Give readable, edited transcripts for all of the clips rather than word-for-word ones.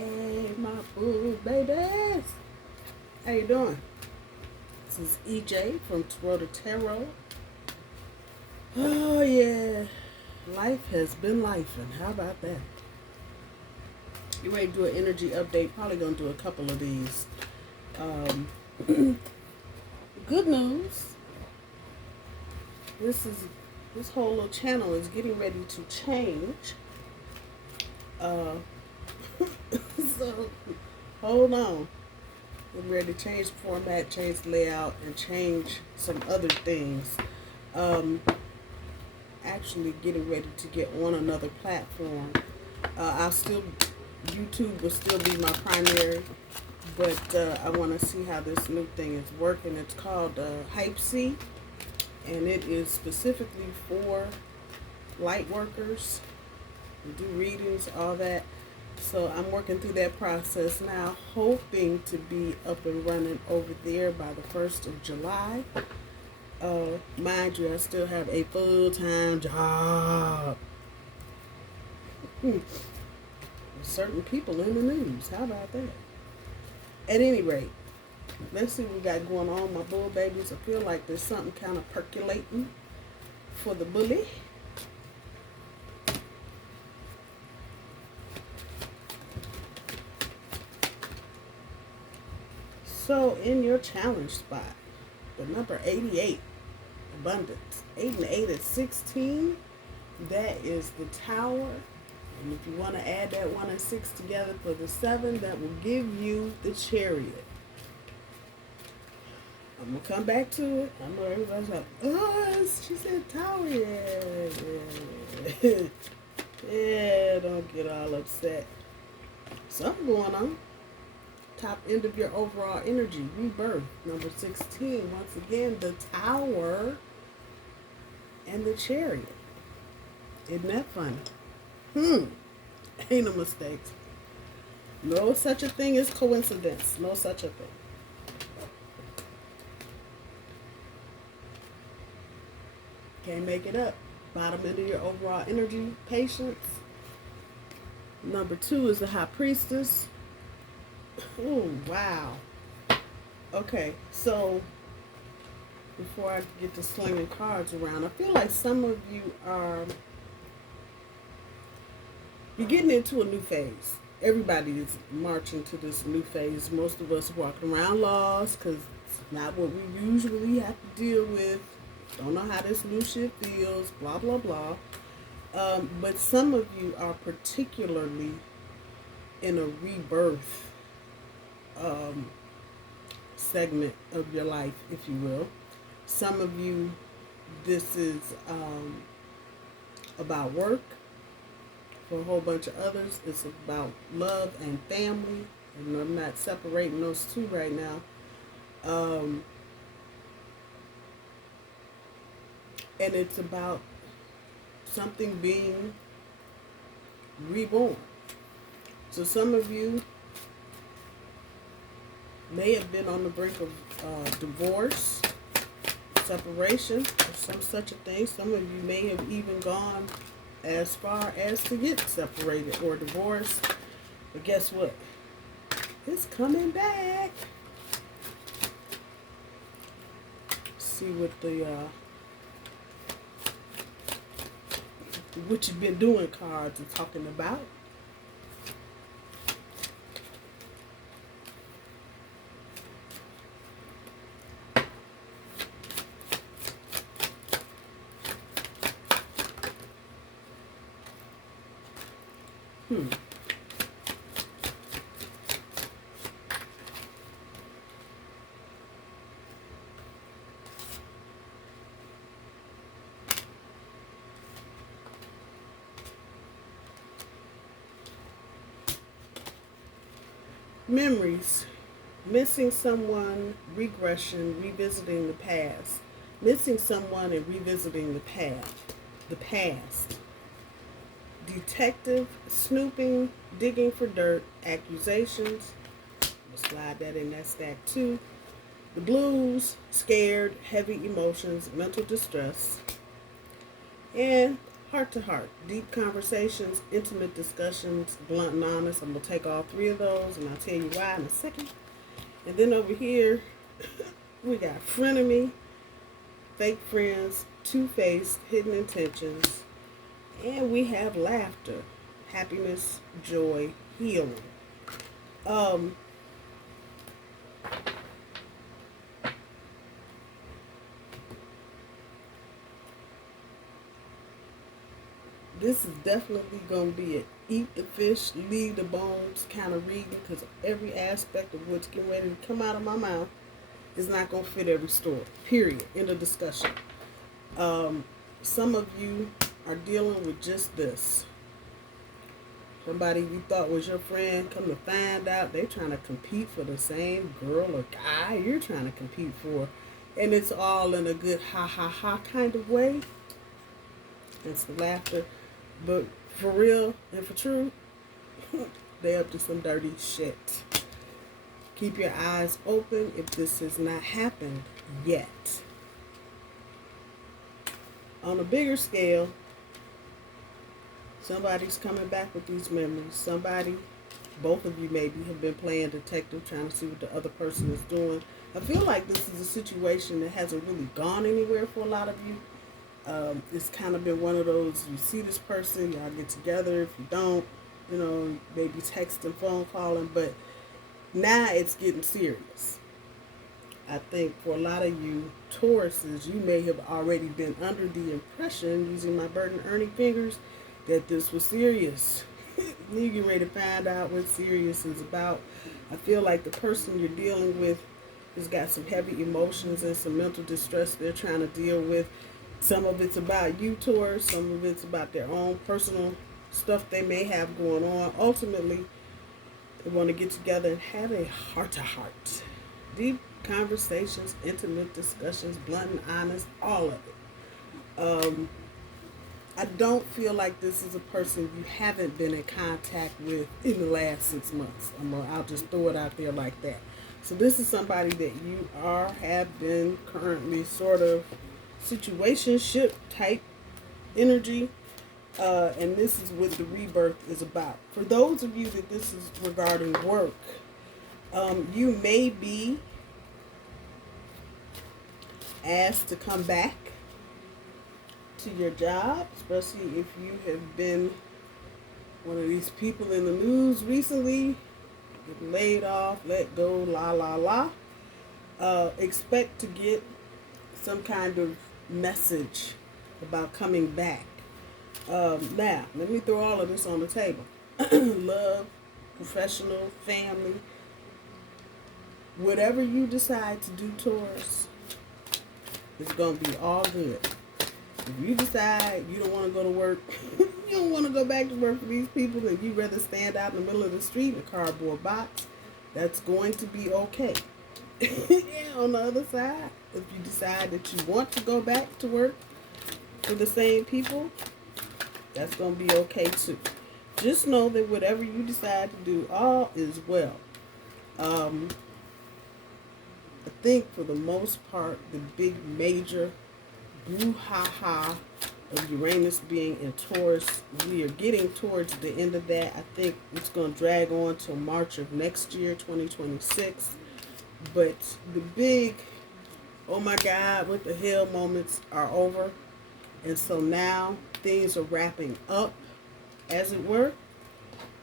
Hey, my boo babies. How you doing? This is EJ from Taurota Tarot. Oh yeah, life has been life, and how about that? You ready to do an energy update? Probably gonna do a couple of these. Good news. This whole little channel is getting ready to change. So hold on. I'm ready to change the format, change the layout, and change some other things. Actually getting ready to get on another platform. YouTube will still be my primary, but I want to see how this new thing is working. It's called Hype C, and it is specifically for light workers. We do readings, all that. So I'm working through that process now, hoping to be up and running over there by the 1st of July. Mind you, I still have a full-time job. Certain people in the news. How about that? At any rate, let's see what we got going on, my bull babies. I feel like there's something kind of percolating for the bully. So in your challenge spot, the number 88, abundance. 8 and 8 is 16. That is the tower. And if you want to add that 1 and 6 together for the 7, that will give you the chariot. I'm going to come back to it. I know everybody's like, oh, she said tower. Yeah. Yeah, don't get all upset. Something going on. Top end of your overall energy, rebirth, number 16. Once again, the tower and the chariot. Isn't that funny? Ain't no mistakes. No such a thing as coincidence. No such a thing. Can't make it up. Bottom end of your overall energy, patience. Number 2 is the high priestess. Oh, wow. Okay, so before I get to slinging cards around, I feel like some of you you're getting into a new phase. Everybody is marching to this new phase. Most of us walking around lost because it's not what we usually have to deal with. Don't know how this new shit feels, blah, blah, blah. But some of you are particularly in a rebirth segment of your life, if you will. Some of you, this is about work. For a whole bunch of others, it's about love and family. And I'm not separating those two right now. And it's about something being reborn. So some of you may have been on the brink of divorce, separation, or some such a thing. Some of you may have even gone as far as to get separated or divorced. But guess what? It's coming back. See what the what you've been doing cards are talking about. Memories. Missing someone, regression, revisiting the past. Missing someone and revisiting the past. Detective, snooping, digging for dirt, accusations. We'll slide that in that stack too. The blues, scared, heavy emotions, mental distress. And heart to heart, deep conversations, intimate discussions, blunt and honest. I'm going to take all three of those and I'll tell you why in a second. And then over here, we got frenemy, fake friends, two-faced, hidden intentions, and we have laughter, happiness, joy, healing. This is definitely going to be an eat the fish, leave the bones kind of reading, because every aspect of what's getting ready to come out of my mouth is not going to fit every story. Period. End of discussion. Some of you are dealing with just this. Somebody you thought was your friend, come to find out they're trying to compete for the same girl or guy you're trying to compete for. And it's all in a good ha ha ha kind of way. It's laughter. But for real and for true, they up to some dirty shit. Keep your eyes open if this has not happened yet. On a bigger scale, somebody's coming back with these memories. Somebody, both of you maybe, have been playing detective, trying to see what the other person is doing. I feel like this is a situation that hasn't really gone anywhere for a lot of you. It's kind of been one of those, you see this person, y'all get together. If you don't, maybe texting, phone calling, but now it's getting serious. I think for a lot of you Tauruses, you may have already been under the impression, using my burden earning fingers, that this was serious. You get ready to find out what serious is about. I feel like the person you're dealing with has got some heavy emotions and some mental distress they're trying to deal with. Some of it's about you, Taurus. Some of it's about their own personal stuff they may have going on. Ultimately, they want to get together and have a heart-to-heart. Deep conversations, intimate discussions, blunt and honest, all of it. I don't feel like this is a person you haven't been in contact with in the last 6 months. I'll just throw it out there like that. So this is somebody that you have been currently sort of situationship type energy, and this is what the rebirth is about. For those of you that this is regarding work, you may be asked to come back to your job, especially if you have been one of these people in the news recently, get laid off, let go, la la la. Expect to get some kind of message about coming back. Now, let me throw all of this on the table. Love, professional, family, whatever you decide to do, Taurus, it's going to be all good. If you decide you don't want to go to work, you don't want to go back to work for these people, and you'd rather stand out in the middle of the street in a cardboard box, that's going to be okay. On the other side, if you decide that you want to go back to work for the same people, that's going to be okay too. Just know that whatever you decide to do, all is well. I think for the most part, the big major boo-ha-ha of Uranus being in Taurus, we are getting towards the end of that. I think it's going to drag on till March of next year, 2026. But the big, oh my God, what the hell moments are over. And so now things are wrapping up, as it were.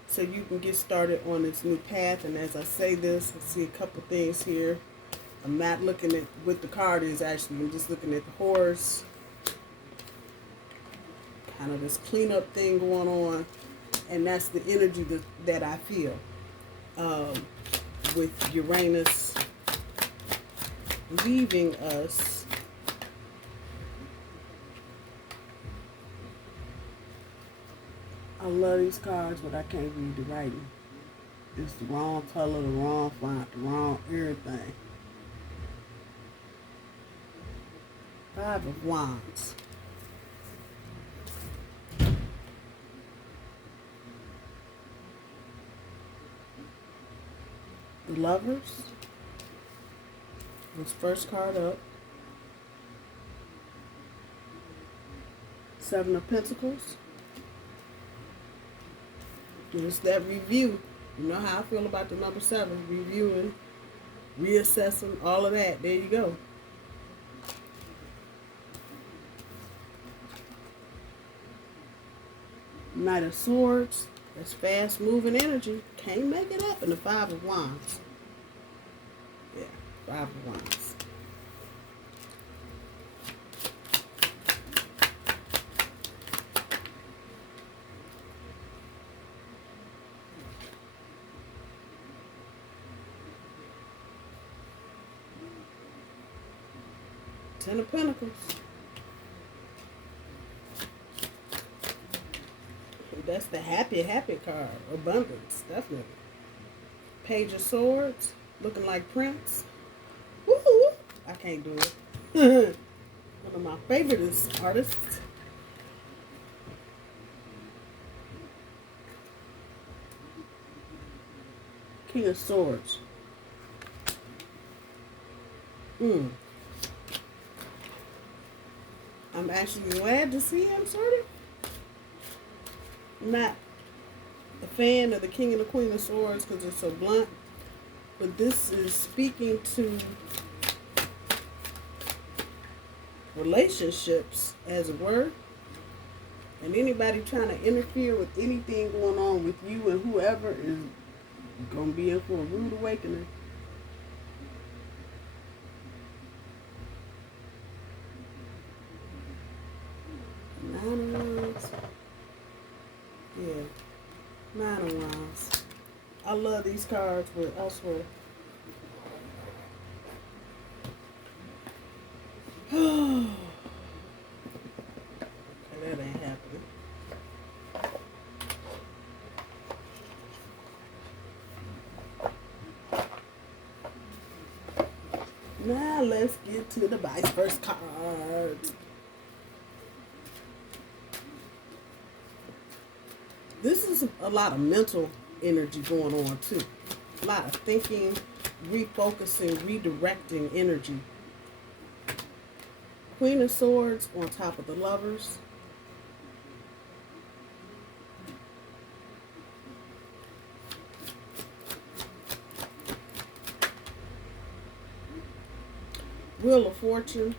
So you can get started on this new path. And as I say this, I see a couple things here. I'm not looking at what the card is actually. I'm just looking at the horse. Kind of this cleanup thing going on. And that's the energy that I feel with Uranus leaving us. I love these cards, but I can't read the writing. It's the wrong color, the wrong font, the wrong everything. 5 of Wands. The Lovers was first card up. Seven of Pentacles. Just that review. You know how I feel about the number 7. Reviewing, reassessing, all of that. There you go. Knight of Swords. That's fast moving energy. Can't make it up. And the Five of Wands. Yeah, Five of Wands. Ten of Pentacles. That's the happy card. Abundance, definitely. Page of Swords, looking like Prince. Woohoo! I can't do it. One of my favorite artists. King of Swords. I'm actually glad to see him, sort of. Not a fan of the King and the Queen of Swords because it's so blunt, but this is speaking to relationships, as it were, and anybody trying to interfere with anything going on with you and whoever is going to be in for a rude awakening. Nine of Wands. Yeah, Nine of Wands. I love these cards, but I swear. Okay, that ain't happening. Now let's get to the vice-versa cards. This is a lot of mental energy going on too. A lot of thinking, refocusing, redirecting energy. Queen of Swords on top of the Lovers. Wheel of Fortune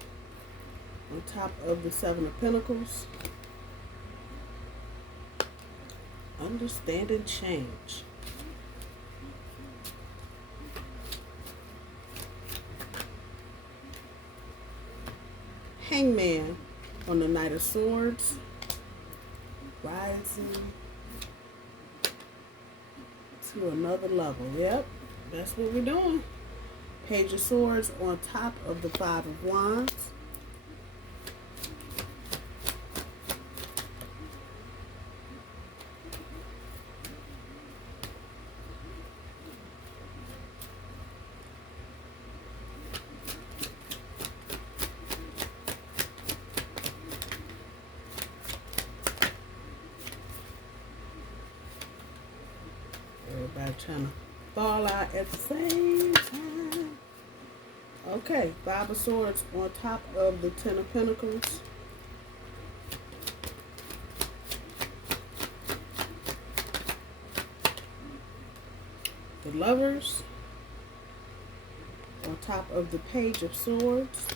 on top of the Seven of Pentacles. Understanding change. Hangman on the Knight of Swords. Rising to another level. Yep, that's what we're doing. Page of Swords on top of the Five of Wands. Everybody trying to fall out at the same time. Okay, Five of Swords on top of the Ten of Pentacles. The Lovers on top of the Page of Swords,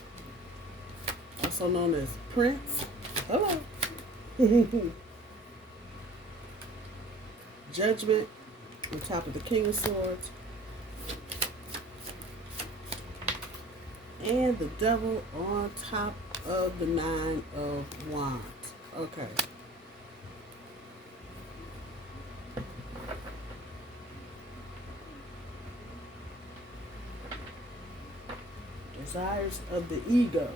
also known as Prince. Hello. Judgment on top of the King of Swords. And the Devil on top of the Nine of Wands. Okay. Desires of the ego.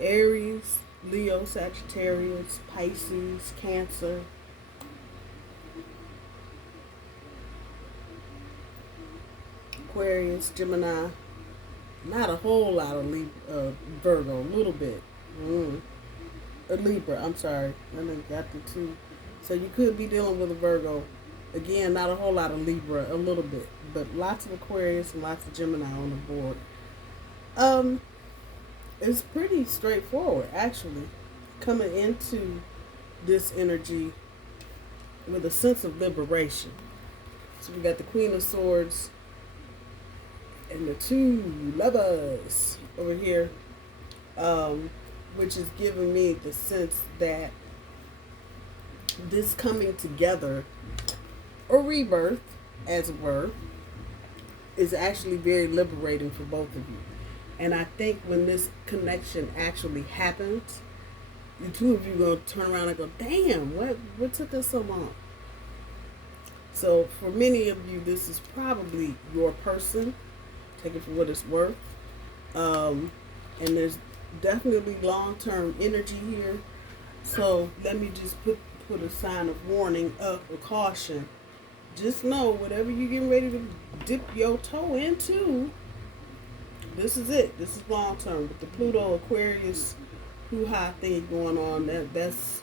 Aries, Leo, Sagittarius, Pisces, Cancer. Aquarius, Gemini. Not a whole lot of Virgo, a little bit. A Libra, I'm sorry. I got the two. So you could be dealing with a Virgo Again, not a whole lot of Libra, a little bit, but lots of Aquarius and lots of Gemini on the board. It's pretty straightforward, actually, coming into this energy with a sense of liberation. So we got the Queen of Swords and the two lovers over here, which is giving me the sense that this coming together, or rebirth, as it were, is actually very liberating for both of you. And I think when this connection actually happens, the two of you are going to turn around and go, damn, what took us so long? So for many of you, this is probably your person. Take it for what it's worth. And there's definitely long-term energy here. So let me just put a sign of warning up, or caution. Just know, whatever you're getting ready to dip your toe into, this is it. This is long term. With the Pluto Aquarius hoo-ha thing going on, that's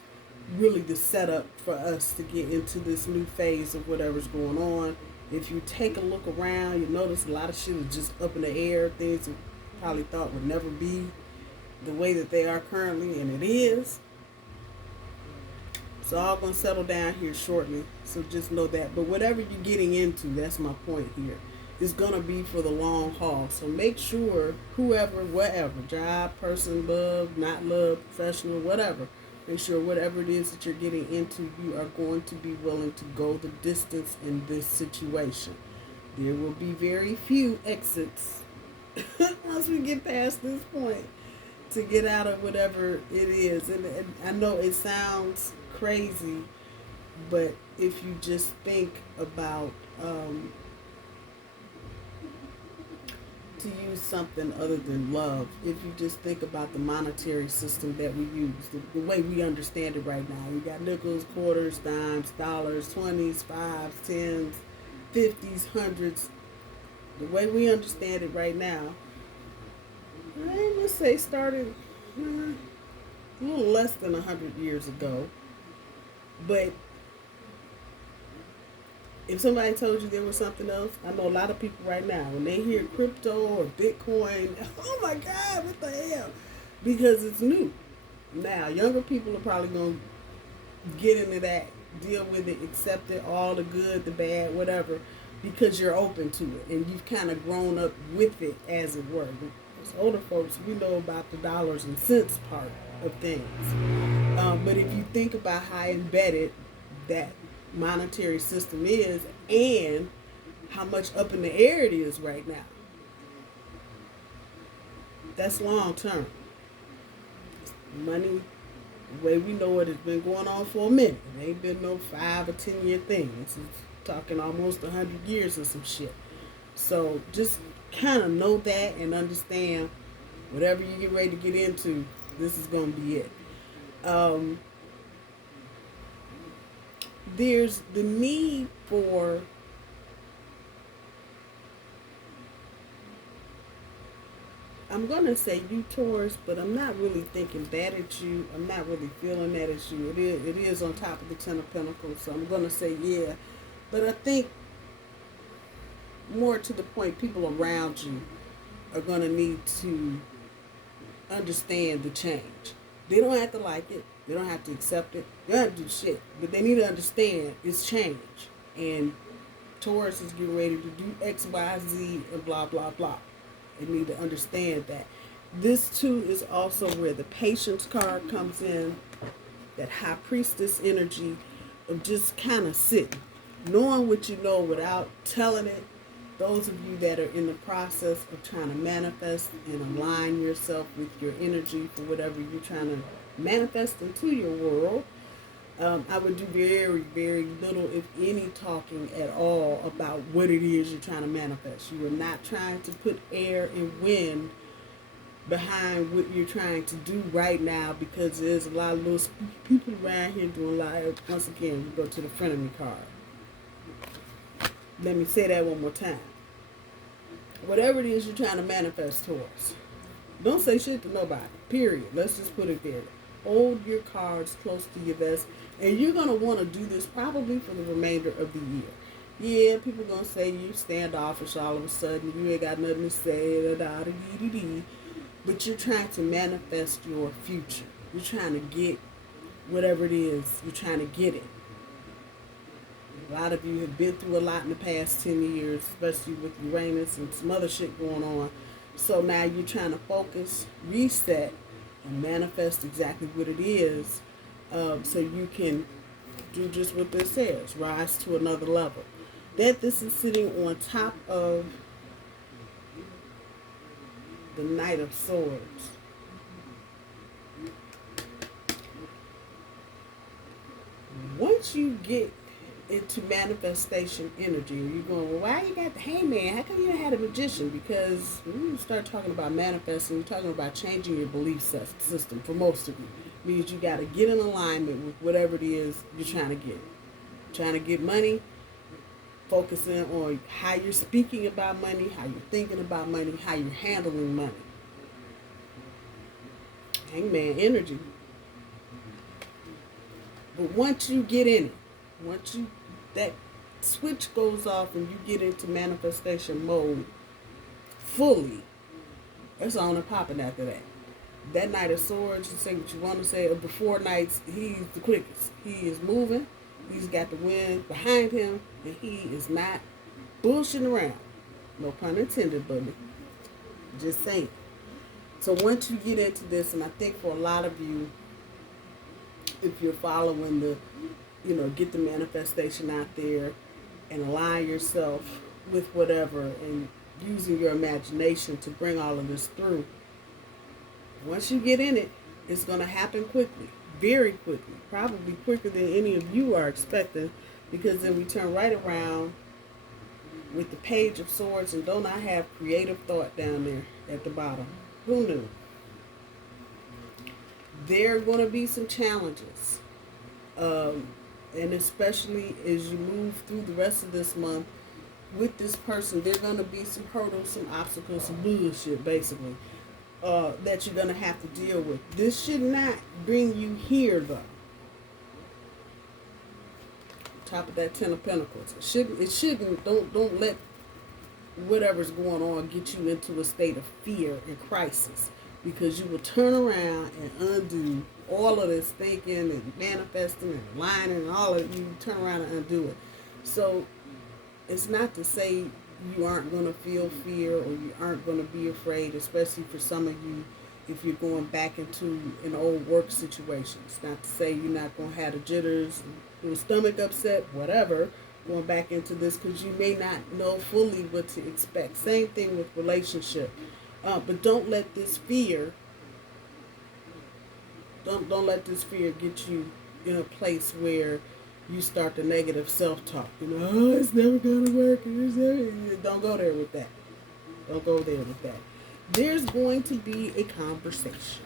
really the setup for us to get into this new phase of whatever's going on. If you take a look around, you notice a lot of shit is just up in the air. Things you probably thought would never be the way that they are currently, and it is. It's all going to settle down here shortly, so just know that. But whatever you're getting into, that's my point here, is going to be for the long haul. So make sure, whoever, whatever, job, person, love, not love, professional, whatever, make sure whatever it is that you're getting into, you are going to be willing to go the distance in this situation. There will be very few exits once we get past this point to get out of whatever it is. And I know it sounds crazy, but if you just think about, to use something other than love, if you just think about the monetary system that we use, the way we understand it right now, you got nickels, quarters, dimes, dollars, 20s, 5s, 10s, 50s, 100s. The way we understand it right now, let's say started a little less than 100 years ago. But if somebody told you there was something else, I know a lot of people right now, when they hear crypto or Bitcoin, oh my God, what the hell? Because it's new. Now, younger people are probably going to get into that, deal with it, accept it, all the good, the bad, whatever, because you're open to it and you've kind of grown up with it, as it were. As older folks, we know about the dollars and cents part of things. But if you think about how embedded that monetary system is and how much up in the air it is right now, that's long term. Money, the way we know it, has been going on for a minute. It ain't been no 5 or 10 year thing. This is talking almost 100 years or some shit. So just kind of know that and understand, whatever you get ready to get into, this is going to be it. There's the need for I'm going to say you, Taurus, but I'm not really thinking that at you. I'm not really feeling that at you. It is on top of the Ten of Pentacles, so I'm going to say yeah. But I think more to the point, people around you are going to need to understand the change. They don't have to like it. They don't have to accept it. They don't have to do shit. But they need to understand it's change. And Taurus is getting ready to do X, Y, Z, and blah, blah, blah. They need to understand that. This, too, is also where the Patience card comes in. That High Priestess energy of just kind of sitting. Knowing what you know without telling it. Those of you that are in the process of trying to manifest and align yourself with your energy for whatever you're trying to manifest into your world, I would do very, very little, if any, talking at all about what it is you're trying to manifest. You are not trying to put air and wind behind what you're trying to do right now, because there's a lot of little people around here doing a lot of, once again, we go to the frenemy card. Let me say that one more time. Whatever it is you're trying to manifest towards, don't say shit to nobody, period. Let's just put it there. hold your cards close to your vest, and you're going to want to do this probably for the remainder of the year. Yeah, people going to say you standoffish all of a sudden, you ain't got nothing to say, but you're trying to manifest your future. You're trying to get whatever it is, you're trying to get it. A lot of you have been through a lot in the past 10 years, especially with Uranus and some other shit going on. So now you're trying to focus, reset, and manifest exactly what it is, so you can do just what this says, rise to another level. That this is sitting on top of the Knight of Swords. Once you get into manifestation energy, you're going, well, why you got the Hangman? How come you had a Magician? Because when you start talking about manifesting, you're talking about changing your belief system for most of you. It means you got to get in alignment with whatever it is you're trying to get. Trying to get money, focusing on how you're speaking about money, how you're thinking about money, how you're handling money. Hangman energy. But once you get in it, once that switch goes off and you get into manifestation mode fully, it's on and popping after that. That Knight of Swords, you say what you want to say, of the 4 knights, he's the quickest. He is moving, he's got the wind behind him, and he is not bullshitting around. No pun intended, but just saying. So once you get into this, and I think for a lot of you, if you're following the, get the manifestation out there and align yourself with whatever and using your imagination to bring all of this through, once you get in it, it's going to happen quickly, very quickly, probably quicker than any of you are expecting, because then we turn right around with the Page of Swords, and don't I have creative thought down there at the bottom? Who knew? There are going to be some challenges, and especially as you move through the rest of this month with this person, there are going to be some hurdles, some obstacles, some bullshit, basically, that you're going to have to deal with. This should not bring you here, though. Top of that 10 of Pentacles. It shouldn't. Don't let whatever's going on get you into a state of fear and crisis, because you will turn around and undo all of this thinking and manifesting and aligning and all of it. You turn around and undo it. So it's not to say you aren't going to feel fear or you aren't going to be afraid, especially for some of you if you're going back into an old work situation. It's not to say you're not going to have the jitters, your stomach upset, whatever, going back into this, because you may not know fully what to expect. Same thing with relationship. But don't let this fear, don't let this fear get you in a place where you start the negative self-talk. Oh, it's never going to work. Don't go there with that. Don't go there with that. There's going to be a conversation.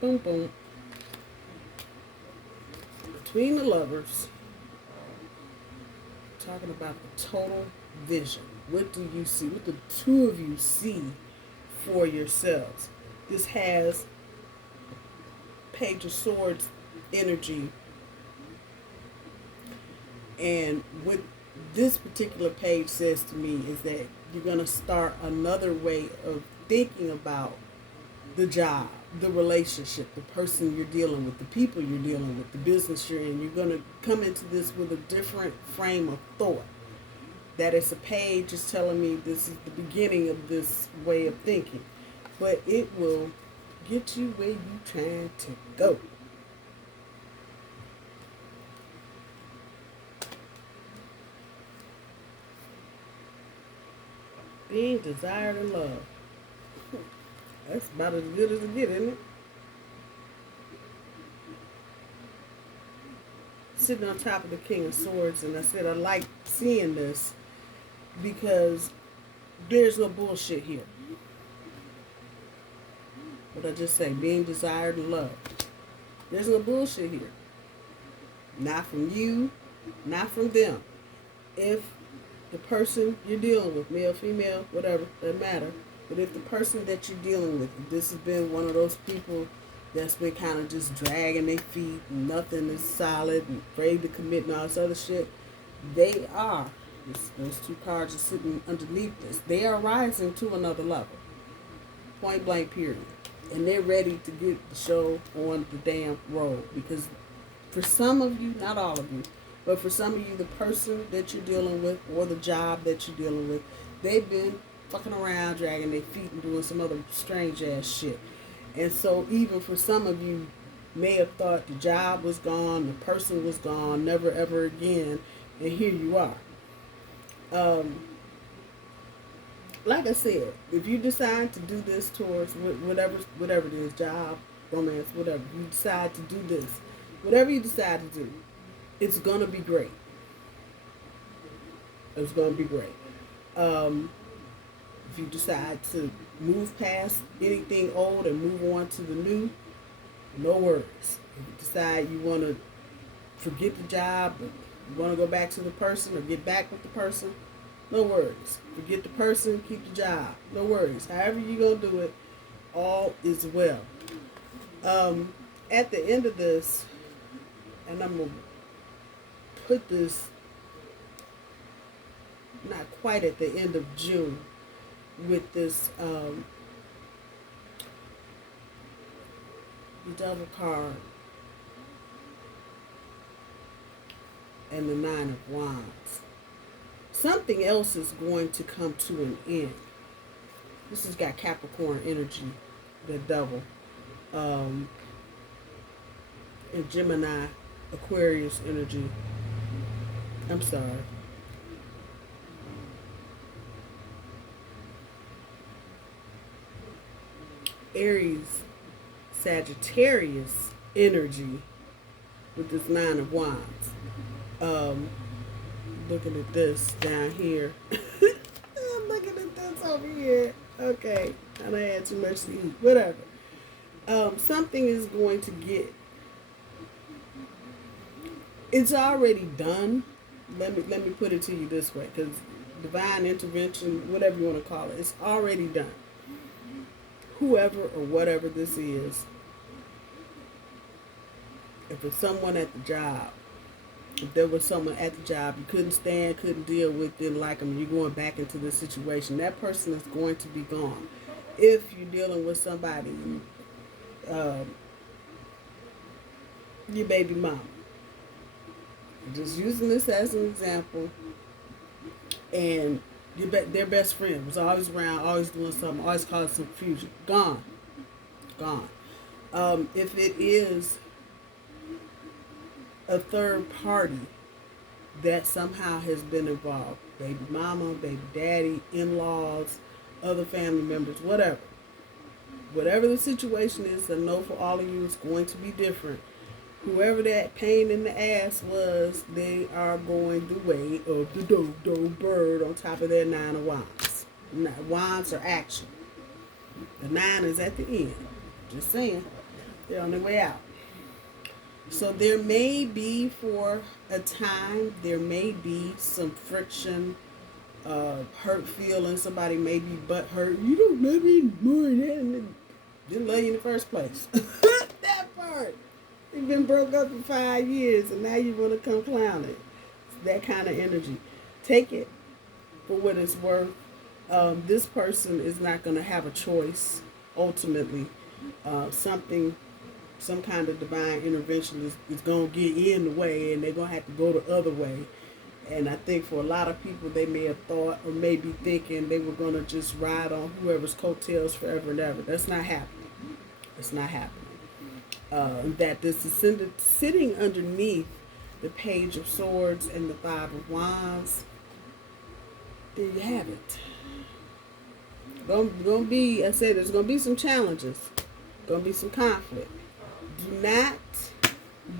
Boom, boom. Between the lovers, talking about the total vision. What do you see? What do the two of you see for yourselves? This has Page of Swords energy. And what this particular page says to me is that you're going to start another way of thinking about the job, the relationship, the person you're dealing with, the people you're dealing with, the business you're in. You're going to come into this with a different frame of thought. That it's a page is telling me this is the beginning of this way of thinking. But it will get you where you're trying to go. Being desired and loved. That's about as good as it gets, isn't it? Sitting on top of the King of Swords, and I said I like seeing this because there's no bullshit here. What I just say, being desired and loved. There's no bullshit here. Not from you, not from them. If the person you're dealing with, male, female, whatever, doesn't matter, But if the person that you're dealing with, if this has been one of those people that's been kind of just dragging their feet, nothing is solid, and afraid to commit and all this other shit, they are, those two cards are sitting underneath this, they are rising to another level. Point blank period. And they're ready to get the show on the damn road. Because for some of you, not all of you, but for some of you, the person that you're dealing with or the job that you're dealing with, they've been fucking around, dragging their feet and doing some other strange ass shit. And so even for some of you, may have thought the job was gone, the person was gone, never ever again, and here you are. Like I said, if you decide to do this towards whatever it is, job, romance, whatever, you decide to do this, whatever you decide to do, it's going to be great. It's going to be great. If you decide to move past anything old and move on to the new, no worries. If you decide you want to forget the job, but you want to go back to the person or get back with the person, no worries. Forget the person, keep the job. No worries. However you're going to do it, all is well. At the end of this, and I'm going to put this not quite at the end of June with this the Devil card and the Nine of Wands. Something else is going to come to an end. This has got Capricorn energy, the Devil, and Gemini, Aquarius energy. I'm sorry. Aries, Sagittarius energy with this Nine of Wands. Looking at this down here. I'm looking at this over here. Okay, I done had too much to eat. Whatever. Something is going to get. It's already done. Let me put it to you this way, because divine intervention, whatever you want to call it, it's already done. Whoever or whatever this is, if it's someone at the job, if there was someone at the job you couldn't stand, couldn't deal with, didn't like them, you're going back into this situation, that person is going to be gone. If you're dealing with somebody, your baby mama, just using this as an example, and their best friend was always around, always doing something, always causing some confusion. Gone. If it is a third party that somehow has been involved, baby mama, baby daddy, in-laws, other family members, whatever the situation is, I know for all of you it's going to be different. Whoever that pain in the ass was, they are going the way of the dodo bird on top of their Nine of Wands. Wands are action. The 9 is at the end. Just saying. They're on their way out. So there may be, for a time, there may be some friction, hurt feelings. Somebody may be butt hurt. You don't love me more than that. Didn't love you in the first place. That part. You've been broke up for 5 years and now you want to come clown it. It's that kind of energy. Take it for what it's worth. This person is not going to have a choice ultimately. Some kind of divine intervention is going to get in the way, and they're going to have to go the other way. And I think for a lot of people, they may have thought or may be thinking they were going to just ride on whoever's coattails forever and ever. That's not happening. It's not happening. That this is sitting underneath the Page of Swords and the Five of Wands. There you have it. Gonna be, I said, there's gonna be some challenges. Gonna be some conflict. Do not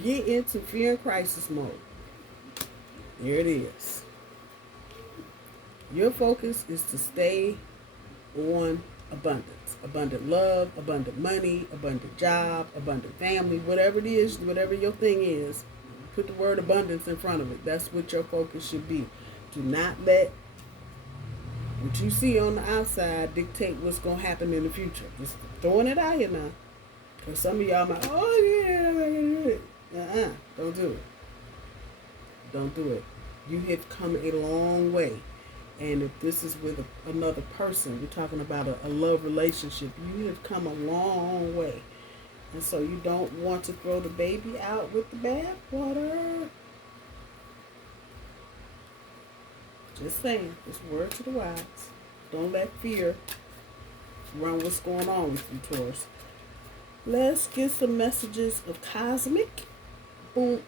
get into fear and crisis mode. Here it is. Your focus is to stay on abundance. Abundant love, abundant money, abundant job, abundant family, whatever it is, whatever your thing is, put the word abundance in front of it. That's what your focus should be. Do not let What you see on the outside dictate what's going to happen in the future. Just throwing it out here now. Because some of y'all might, oh yeah, I can do it. Don't do it. Don't do it. You have come a long way. And if this is with another person, we're talking about a love relationship, you have come a long way. And so you don't want to throw the baby out with the bathwater. Just saying, just word to the wise. Don't let fear run what's going on with you, Taurus. Let's get some messages of cosmic. Boom.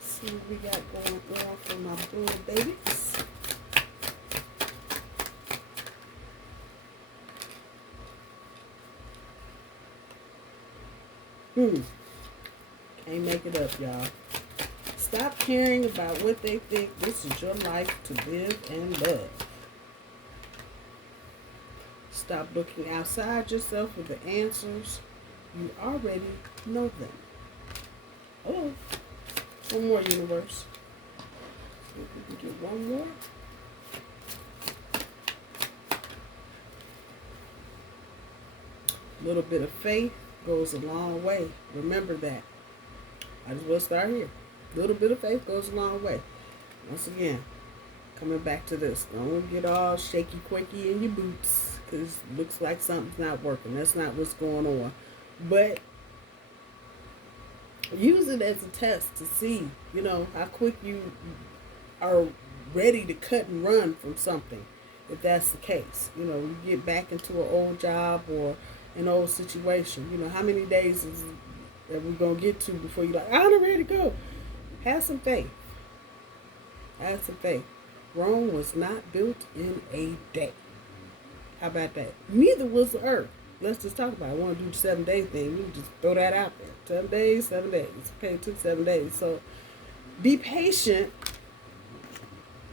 See what we got going on for my little babies. Can't make it up, y'all. Stop caring about what they think. This is your life to live and love. Stop looking outside yourself for the answers. You already know them. Oh, one more, universe. See if we can get one more. A little bit of faith goes a long way. Remember that. I just will start here. A little bit of faith goes a long way. Once again, coming back to this. Don't get all shaky quaky in your boots because it looks like something's not working. That's not what's going on. But use it as a test to see, how quick you are ready to cut and run from something. If that's the case, you get back into an old job or an old situation. How many days is that we're going to get to before you're like, I'm ready to go. Have some faith. Have some faith. Rome was not built in a day. How about that? Neither was the earth. Let's just talk about it. I want to do the 7-day thing. We can just throw that out there. 7 days, 7 days. Okay, it took 7 days. So be patient.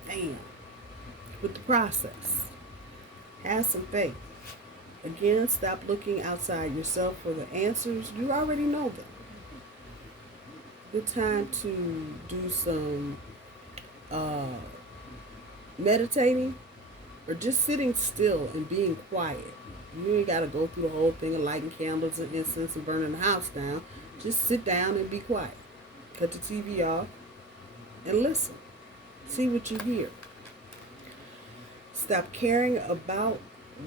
Damn. With the process. Have some faith. Again, stop looking outside yourself for the answers. You already know them. Good time to do some meditating or just sitting still and being quiet. You ain't got to go through the whole thing of lighting candles and incense and burning the house down. Just sit down and be quiet. Cut the TV off and listen. See what you hear. Stop caring about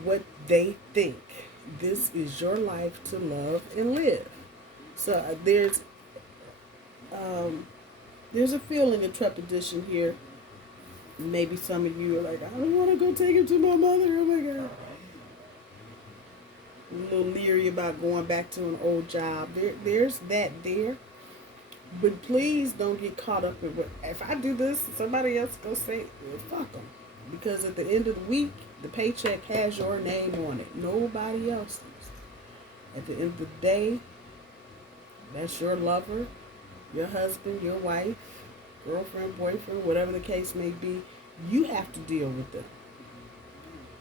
what they think. This is your life to love and live. So there's a feeling of trepidation here. Maybe some of you are like, I don't want to go take him to my mother. Oh my God. A little leery about going back to an old job. There's that there. But please don't get caught up in what, if I do this, somebody else go say, well, fuck them. Because at the end of the week, the paycheck has your name on it. Nobody else's. At the end of the day, that's your lover, your husband, your wife, girlfriend, boyfriend, whatever the case may be. You have to deal with them.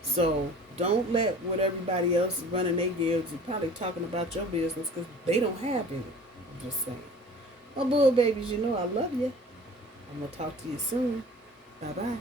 So don't let what everybody else is running their gives and probably talking about your business because they don't have any. I'm just saying. Oh, boy, babies, I love you. I'm going to talk to you soon. Bye-bye.